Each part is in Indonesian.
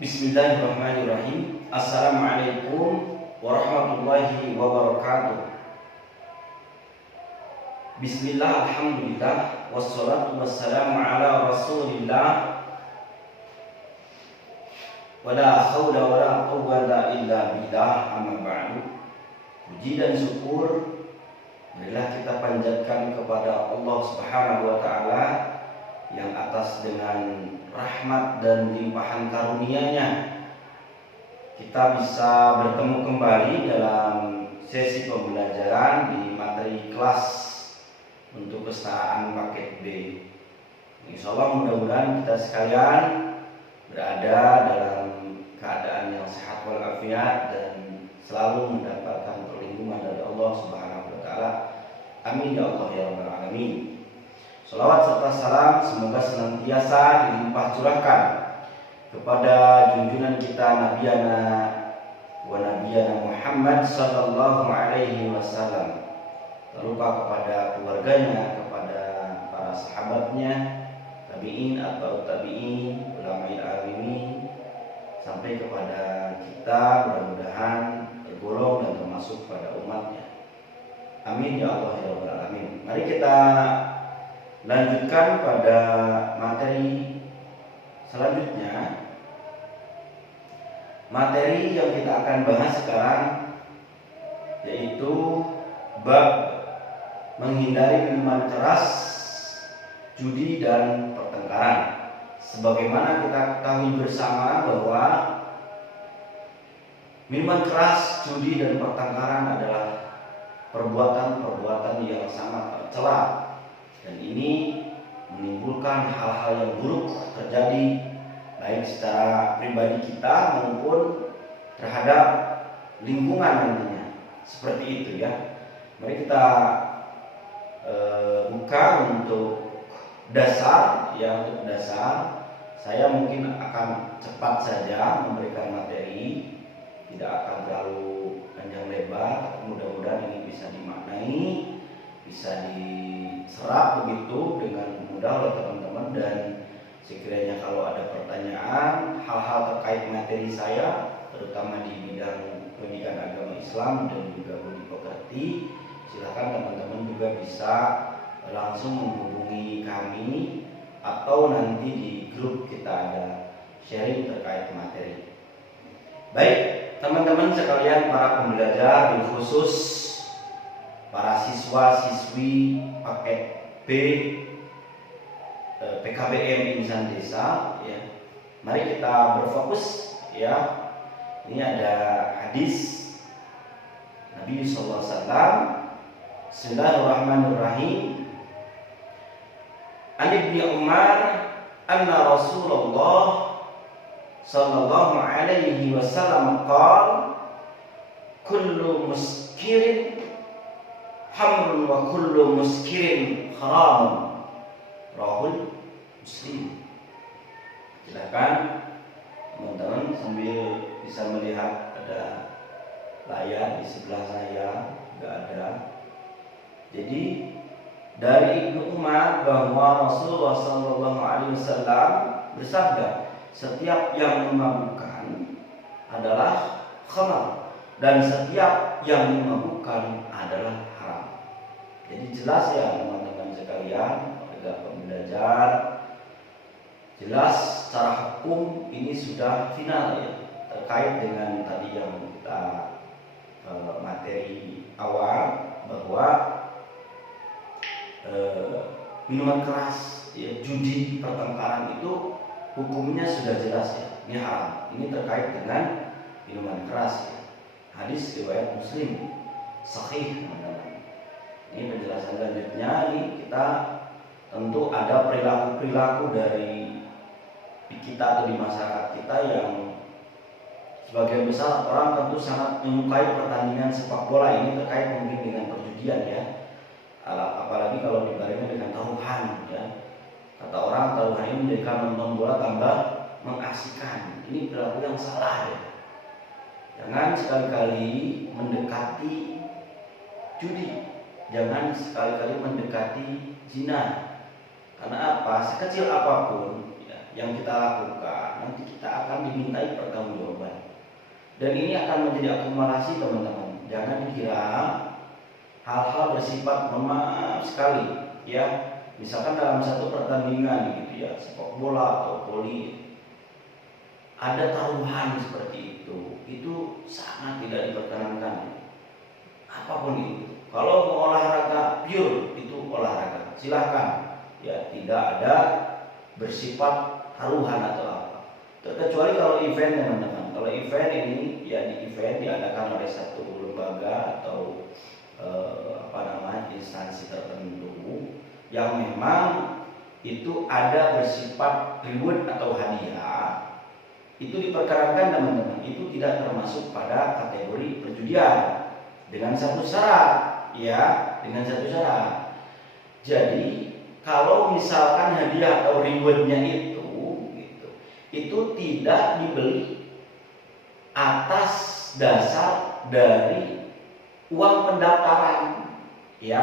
Bismillahirrahmanirrahim. Assalamualaikum warahmatullahi wabarakatuh. Bismillah, alhamdulillah, wassalatu wassalamu ala rasulillah, wala hawla wala quwwata illa billah, amma ba'du. Puji dan syukur marilah kita panjatkan kepada Allah Subhanahu wa ta'ala yang atas dengan rahmat dan limpahan karunia-Nya kita bisa bertemu kembali dalam sesi pembelajaran di materi kelas untuk kesetaraan paket B. Insyaallah mudah-mudahan kita sekalian berada dalam keadaan yang sehat walafiat dan selalu mendapatkan perlindungan dari Allah Subhanahu wa taala. Amin ya Allah ya rabbal alamin. Salawat serta salam semoga senantiasa dilimpah curahkan kepada junjungan kita Nabiyana wa Nabiyana Muhammad sallallahu alaihi wasallam. Tak lupa kepada keluarganya, kepada para sahabatnya, tabi'in atau tabi'in, ulama alimin, sampai kepada kita, mudah-mudahan tergolong dan termasuk pada umatnya. Amin ya Allah ya rabbal alamin. Mari kita lanjutkan pada materi selanjutnya. Materi yang kita akan bahas sekarang yaitu bab menghindari minuman keras, judi dan pertengkaran. Sebagaimana kita ketahui bersama bahwa minuman keras, judi dan pertengkaran adalah perbuatan-perbuatan yang sangat tercela, dan ini menimbulkan hal-hal yang buruk terjadi baik secara pribadi kita maupun terhadap lingkungan nantinya. Seperti itu ya. Mari kita buka untuk dasar ya. Untuk dasar saya mungkin akan cepat saja memberikan materi, tidak akan terlalu panjang lebar. Mudah-mudahan ini bisa dimaknai, bisa diserap begitu dengan mudah oleh teman-teman. Dan sekiranya kalau ada pertanyaan hal-hal terkait materi saya, terutama di bidang pendidikan agama Islam dan juga budi pekerti, silakan teman-teman juga bisa langsung menghubungi kami atau nanti di grup kita ada sharing terkait materi. Baik, teman-teman sekalian, para pembelajar, khusus para siswa-siswi paket B PKBM Insan Desa ya. Mari kita berfokus ya. Ini ada hadis Nabi sallallahu alaihi wasallam. Bismillahirrahmanirrahim. An Ibnu Umar anna Rasulullah sallallahu alaihi wasallam qala kullu muskirin hamrun wa kullu muskirin haramun. Rahul Muslim. Silakan teman-teman sambil bisa melihat ada layar di sebelah saya juga ada. Jadi dari Ibnu Umar bahwa Rasulullah SAW bersabda, setiap yang memabukkan adalah khamar dan setiap yang memabukkan adalah haram. Jadi jelas ya teman-teman sekalian, belajar jelas secara hukum ini sudah final ya, terkait dengan tadi yang kita materi awal bahwa minuman keras ya, judi, pertengkaran itu hukumnya sudah jelas ya, ini haram. Ini terkait dengan minuman keras ya. Hadis riwayat Muslim sahih teman-teman. Ini penjelasan selanjutnya. Ini kita tentu ada perilaku-perilaku dari kita atau di masyarakat kita yang sebagian besar orang tentu sangat menyukai pertandingan sepak bola ini terkait mungkin dengan perjudian ya. Apalagi kalau dibarengi dengan taruhan ya. Kata orang taruhan ini menjadikan nonton bola tambah mengasihkan. Ini perilaku yang salah ya. Jangan sekali-kali mendekati judi jangan sekali-kali mendekati zina. Karena apa? Sekecil apapun ya, yang kita lakukan, nanti kita akan dimintai pertanggungjawaban. Dan ini akan menjadi akumulasi teman-teman. Jangan dikira hal-hal bersifat maaf sekali ya. Misalkan dalam satu pertandingan gitu ya, sepak bola atau voli, ada taruhan seperti itu sangat tidak diperkenankan. Apapun itu. Kalau mau olahraga pure itu olahraga, silahkan ya, tidak ada bersifat taruhan atau apa. Terkecuali kalau event teman-teman. Kalau event ini ya, di event diadakan oleh satu lembaga atau instansi tertentu yang memang itu ada bersifat reward atau hadiah, itu diperkenankan teman-teman. Itu tidak termasuk pada kategori perjudian dengan satu syarat ya, dengan satu syarat. Jadi kalau misalkan hadiah atau rewardnya itu tidak dibeli atas dasar dari uang pendaftaran ya,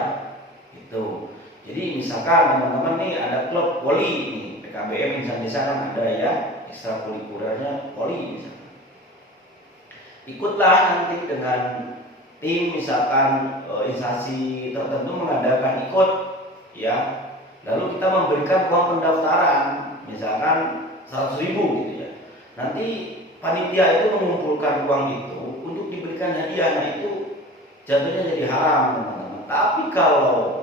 itu. Jadi misalkan teman-teman nih ada klub voli nih, PKBM Insan Desa kan ada ya, ekstrakurikulernya voli misalkan. Ikutlah nanti dengan tim, misalkan instansi tertentu mengadakan ikut ya, lalu kita memberikan uang pendaftaran misalkan 100.000 gitu ya. Nanti panitia itu mengumpulkan uang itu untuk diberikan hadiah. Nah itu jatuhnya jadi haram teman-teman. Tapi kalau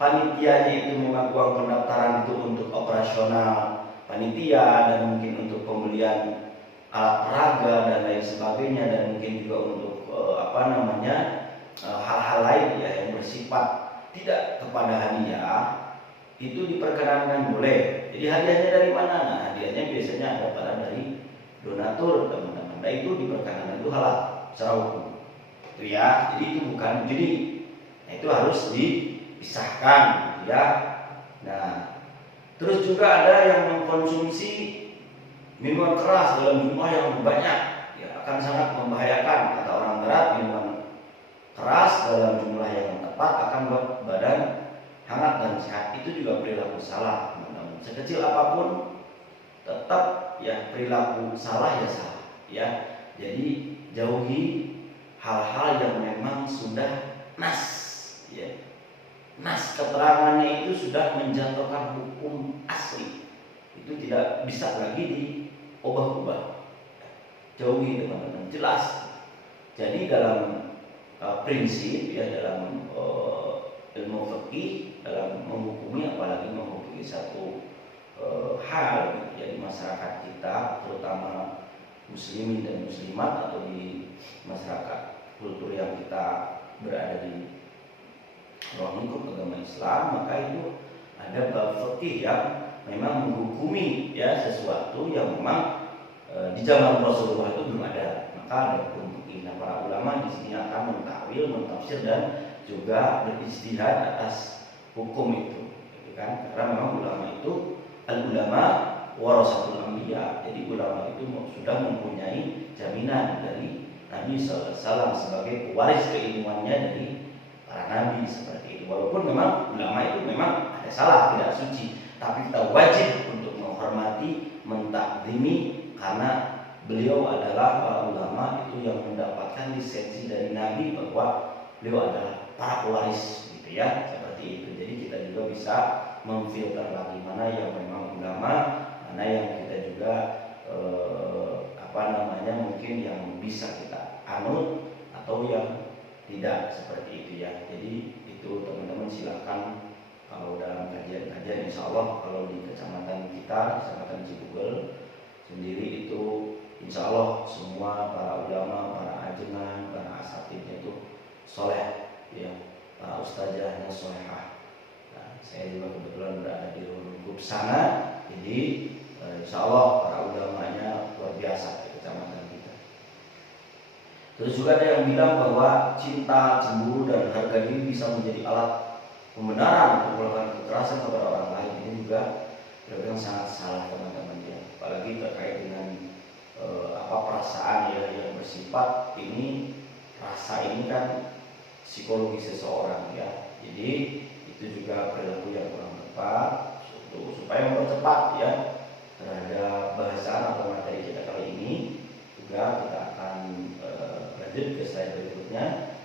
panitianya itu memang uang pendaftaran itu untuk operasional panitia dan mungkin untuk pembelian alat peraga dan lain sebagainya, dan mungkin juga untuk hal-hal lain ya yang bersifat tidak kepada hadiah, itu diperkenankan boleh. Jadi hadiahnya dari mana? Nah, hadiahnya biasanya ada dari donatur teman-teman. Nah itu diperkenankan, itu halal secara hukum. Itu ya. Jadi itu bukan judi. Nah itu harus dipisahkan gitu ya. Nah, terus juga ada yang mengkonsumsi minuman keras dalam jumlah yang banyak ya, akan sangat membahayakan. Kata orang Barat, minuman keras dalam jumlah yang tepat akan buat badan hangat dan sehat. Itu juga perilaku salah teman-teman. Sekecil apapun tetap ya perilaku salah ya salah ya. Jadi jauhi hal-hal yang memang sudah nas ya. Nas keterangannya itu sudah menjatuhkan hukum asli. Itu tidak bisa lagi diubah-ubah. Jauhi teman-teman, jelas. Jadi dalam prinsip ya, dalam ilmu fikih, dalam menghukumi, apalagi menghukumi satu hal gitu ya, di masyarakat kita, terutama muslimin dan muslimat, atau di masyarakat kultur yang kita berada di ruang lingkup agama Islam, maka itu ada bab fikih yang memang menghukumi ya sesuatu yang memang di zaman Rasulullah itu belum ada. Maka ada hukum fikih. Nah, para ulama di sini akan mentakwil, mentafsir dan juga berijtihad atas hukum itu, gitu kan? Karena memang ulama itu al-ulama warasatul anbiya. Jadi ulama itu sudah mempunyai jaminan dari Nabi SAW sebagai pewaris keilmuannya dari para nabi seperti itu. Walaupun memang ulama itu memang ada salah, tidak suci, tapi kita wajib untuk menghormati, mentakdimi, karena beliau adalah para ulama itu yang mendapatkan lisensi dari Nabi bahwa beliau adalah para pewaris gitu ya, seperti itu. Jadi kita juga bisa memfilter lagi mana yang memang ulama, mana yang kita juga mungkin yang bisa kita anut atau yang tidak, seperti itu ya. Jadi itu teman-teman silakan, kalau dalam kajian-kajian insya Allah kalau di kecamatan kita, kecamatan Cibugel sendiri itu insya Allah semua para ulama, para ajengan, para asatidnya itu soleh ya, para ustazahnya solehah. Nah, saya juga kebetulan berada di lingkup sana, jadi insya Allah para ulamanya luar biasa di kecamatan kita. Terus juga ada yang bilang bahwa cinta, cemburu, dan harga diri bisa menjadi alat pembenaran untuk melakukan kekerasan kepada orang lain. Ini juga yang sangat salah teman-teman ya. Apalagi terkait dengan perasaan ya, yang bersifat ini, rasa ini kan psikologi seseorang ya. Jadi itu juga perilaku yang kurang tepat supaya mempercepat ya terhadap bahasan atau materi kita kali ini. Juga kita akan lanjut ke slide berikutnya,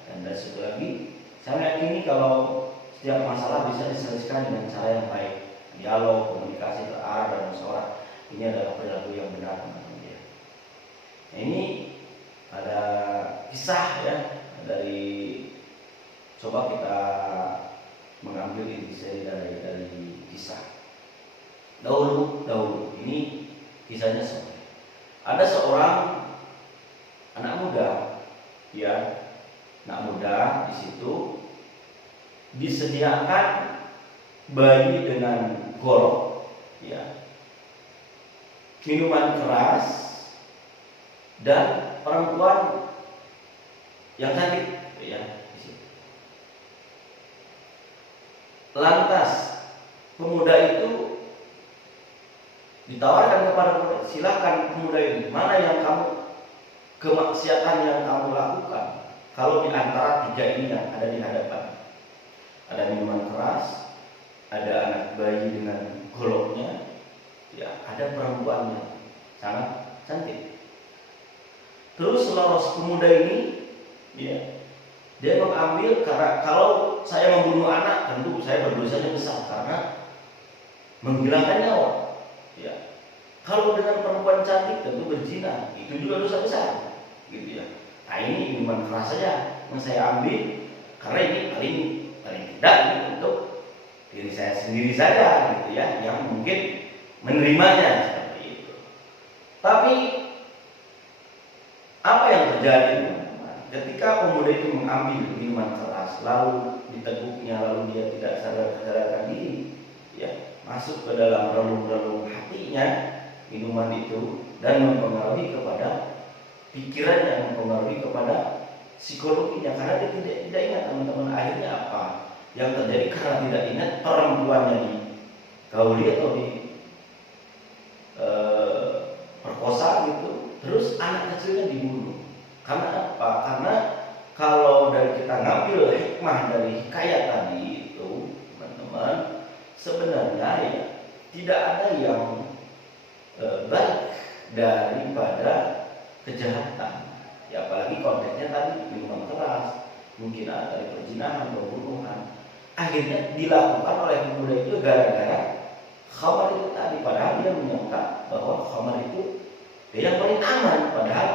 dan satu lagi saya yakini kalau setiap masalah bisa diselesaikan dengan cara yang baik, dialog, komunikasi terarah dan musyawarah. Ini adalah perilaku yang benar teman-teman ya. Nah, ini ada kisah ya dari, coba kita mengambil intisari dari kisah dahulu. Ini kisahnya seperti ada seorang anak muda ya, anak muda di situ disediakan bayi dengan golok ya, minuman keras dan perempuan yang cantik ya. Lantas pemuda itu ditawarkan kepada pemuda, silakan pemuda ini, mana yang kamu, kemaksiatan yang kamu lakukan kalau di antara tiga ini yang ada di hadapan? Ada minuman keras, ada anak bayi dengan goloknya, ya, ada perempuannya sangat cantik. Terus lolos pemuda ini, ya, dia mengambil, karena kalau saya membunuh anak tentu saya berdosanya besar karena menghilangkan nyawa. Ya. Kalau dengan perempuan cantik tentu berzina, itu juga dosa besar, gitu ya. Nah ini minuman keras saja yang saya ambil karena ini paling tidak ini untuk diri saya sendiri saja, gitu ya, yang mungkin menerimanya seperti itu. Tapi apa yang terjadi? Ketika pemuda itu mengambil minuman keras, lalu diteguknya, lalu dia tidak sadarkan diri, ya, masuk ke dalam relung-relung hatinya minuman itu dan mempengaruhi kepada pikirannya, mempengaruhi kepada psikologinya, karena dia tidak ingat teman-teman. Akhirnya apa yang terjadi? Karena tidak ingat, perempuannya digauli atau di perkosa gitu, terus anak kecilnya dibunuh. Karena apa? Karena kalau dari kita ngambil hikmah dari hikayat tadi itu, teman-teman, sebenarnya ya tidak ada yang baik daripada kejahatan. Ya apalagi konteksnya tadi minuman keras, mungkin ada dari perzinahan, pembunuhan. Akhirnya dilakukan oleh pemuda itu gara-gara khamar itu tadi. Padahal dia menyangka bahwa khamar itu yang paling aman, padahal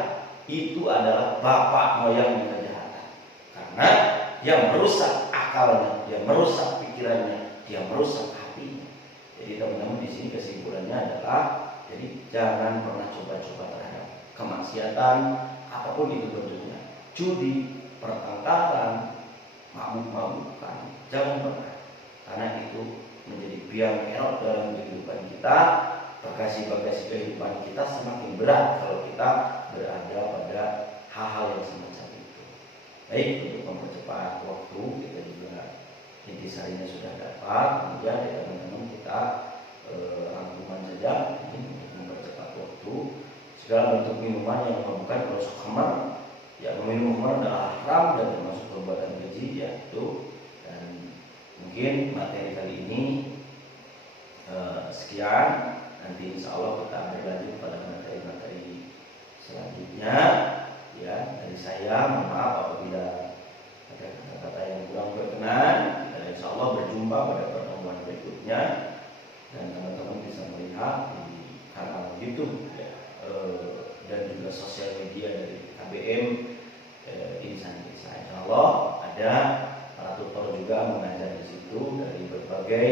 itu adalah bapak moyang kejahatan. Karena yang merusak akalnya, dia merusak pikirannya, dia merusak hatinya. Jadi teman-teman, di sini kesimpulannya adalah, jadi jangan pernah coba-coba terhadap kemaksiatan apapun itu bentuknya. Judi, pertengkaran, mabuk-mabukan, jangan pernah. Karena itu menjadi biang kerok dalam kehidupan kita. Bagasi-bagasi kehidupan kita semakin berat kalau kita berada pada hal-hal yang semacam itu. Baik, untuk mempercepat waktu, kita juga intisarinya sudah dapat. Kemudian ya teman-teman, kita rangkuman saja untuk mempercepat waktu. Segala bentuk minuman yang memabukkan, termasuk khamar, ya, meminum khamar adalah haram dan termasuk perbuatan keji, yaitu. Dan mungkin materi kali ini sekian. Nanti insya Allah kita berlanjut pada materi-materi selanjutnya. Ya, dari saya mohon maaf apabila ada kata-kata yang kurang berkenan. Dan insya Allah berjumpa pada pertemuan berikutnya. Dan teman-teman bisa melihat di kanal YouTube ya, dan juga sosial media dari KBM Insan Desa. Insya Allah ada para tutor juga mengajar di situ dari berbagai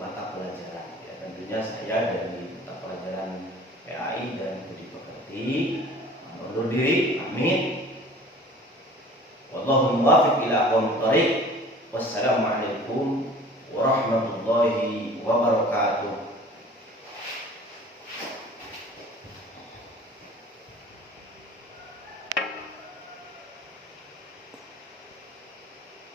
mata pelajaran. Tentunya saya dari mata pelajaran PAI dan Budi Pekerti undur diri, amin. Wallahu muwaffiq ila aqwamit thoriq. Wassalamualaikum warahmatullahi wabarakatuh.